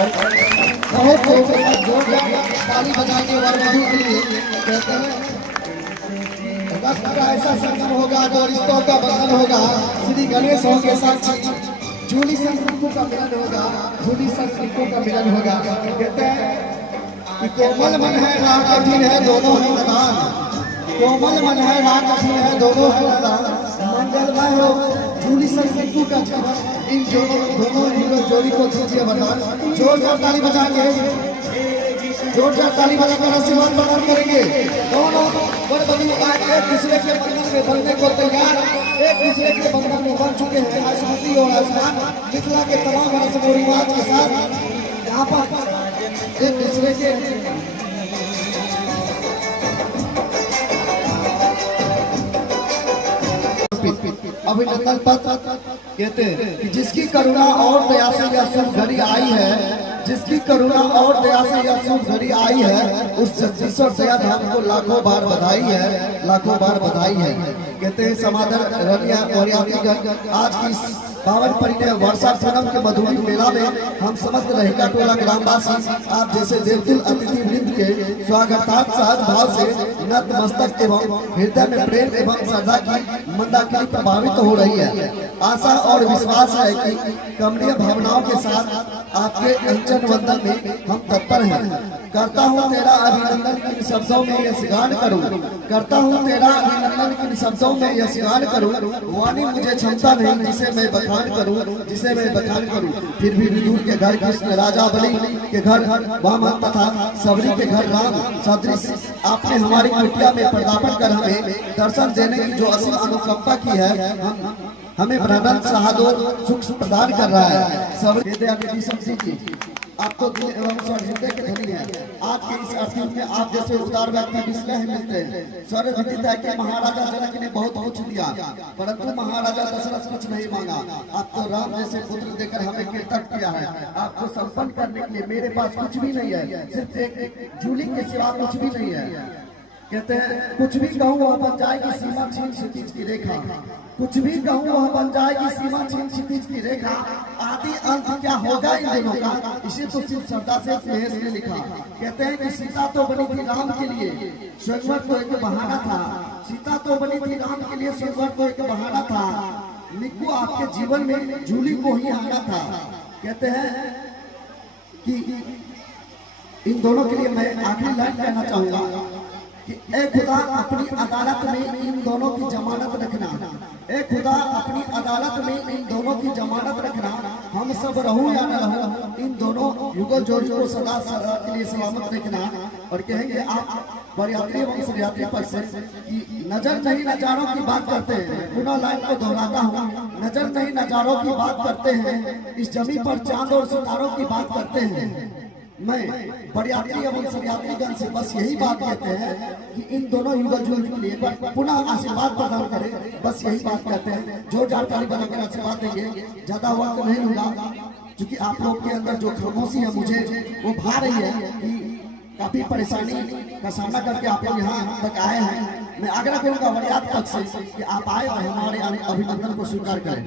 बहुत जोरदार ताली बजा के वर वधू के लिए कहते हैं रक्त का ऐसा संगम होगा जो रिश्तों का बंधन होगा। श्री गणेश होंगे साक्षी, झूली संस्कृतों का मिलन होगा, झूली संस्कृतों का मिलन होगा। कहते हैं कि कोमल मन है राह कठिन है दोनों है मैदान, कोमल मन है राह कठिन है दोनों है मैदान, मंगलमय हो झूली संस्कृतों का जीवन। इन दोनों जोड़ी को दीजिए वरदान। जोरदार ताली बजा के, जोरदार ताली बजाकर आशीर्वाद प्रदान करेंगे। दोनों वर वधू आज एक दूसरे के बंधन में बनने को तैयार, एक दूसरे के बंधन में बन चुके हैं। आसमानी और आसमान मिथिला के तमाम रस्म और रिवाज के साथ यहाँ पर एक दूसरे के अभिनंदन पत्र कहते हैं कि जिसकी करुणा और दया से यह शुभ घड़ी आई है, जिसकी करुणा और दया से यह शुभ घड़ी आई है, उस जगदीश्वर दया धाम को लाखों बार बधाई है, लाखों बार बधाई है। कहते हैं समादर रनिया और आज की पावन परिणय वर्षा पूनम के मधुरी मेला में हम समस्त रहिका टोला ग्रामवासी आप जैसे देवतुल अतिथि वृंद के स्वागतार्थ सहज भाव से नतमस्तक एवं हृदय में प्रेम एवं श्रद्धा की मंदाकिनी प्रभावित हो रही है। आशा और विश्वास है कि कमनीय भावनाओं के साथ आपके अंचन वंदन में हम तत्पर हैं। करता हूँ तेरा अभिनंदन किन शब्दों में यह सिगान करूँ, करता हूँ तेरा अभिनंदन किन शब्दों में यह सिगान करूँ, वाणी मुझे क्षमता नहीं जिसे मैं बखान करूँ, जिसे मैं बखान करूँ। फिर भी विदुर के घर कृष्ण, राजा बलि के घर वामन तथा सबरी के घर राम सदृश आपने हमारी कुटिया में पदार्पण कर हमें दर्शन देने की जो असीम अनुकंपा की है, हमें ब्रह्मन सहादोर सुख प्रदान कर रहा है। सब आपको दिल एवं हृदय के धनी है। आज के इस अवसर में आप जैसे उदार व्यक्ति विस्मय मिलते हैं। सर्व विदित है कि महाराजा जनक ने बहुत कुछ दिया, परंतु महाराजा दशरथ कुछ नहीं मांगा। आपको राम जैसे पुत्र देकर हमें कृतज्ञ किया है। आपको संपन्न करने के लिए मेरे पास कुछ भी नहीं है, सिर्फ एक झूली के सिवा कुछ भी नहीं है। कहते हैं कुछ भी कहूँ वह बन जाएगी सीमा छीन क्षितिज की रेखा, कुछ भी कहूँ वह बन जाएगी सीमा छीन क्षितिज की रेखा। आदि अंत क्या होगा इन दिनों का, इसे तो सिर्फ श्रद्धा से महेश ने लिखा। कहते हैं कि सीता तो बनी थी राम के लिए, स्वयंवर तो एक बहाना था। सीता तो बनी थी राम के लिए, स्वयंवर तो एक बहाना था। निक्कू आपके जीवन में झूली को ही आना था। कहते हैं कि इन दोनों के लिए मैं आखिरी लाइन कहना चाहूंगा कि ए खुदा अपनी अदालत में इन दोनों की जमानत रखना, ए खुदा अपनी अदालत में इन दोनों की जमानत रखना। हम सब रहूं या न रहूं, इन दोनों युगल जोड़ी को सदा सदा के लिए सलामत रखना। और कहेंगे आप बरयात्री एवं शरयात्री पर से कि नजर नहीं नजारों की बात करते हैं। पुनः लाइन को दोहराता हूँ, नजर नहीं नजारों की बात करते हैं, इस जमी पर चांद और सितारों की बात करते हैं। मैं बरयात्री एवं शरयात्रीगण से बस यही बात कहते हैं कि इन दोनों युगल जोड़ी के लिए पुनः आशीर्वाद प्रदान करें, बस यही बात कहते हैं। जोरदार ताली बजाकर आशीर्वाद देंगे। ज्यादा वक्त नहीं लूंगा क्योंकि आप लोग के अंदर जो खामोशी है मुझे वो भा रही है कि काफी परेशानी का सामना करके आप लोग यहाँ तक आए हैं। मैं आग्रह करूंगा वरियात पक्ष से कि आप आए और हमारे अभिनंदन को स्वीकार करें।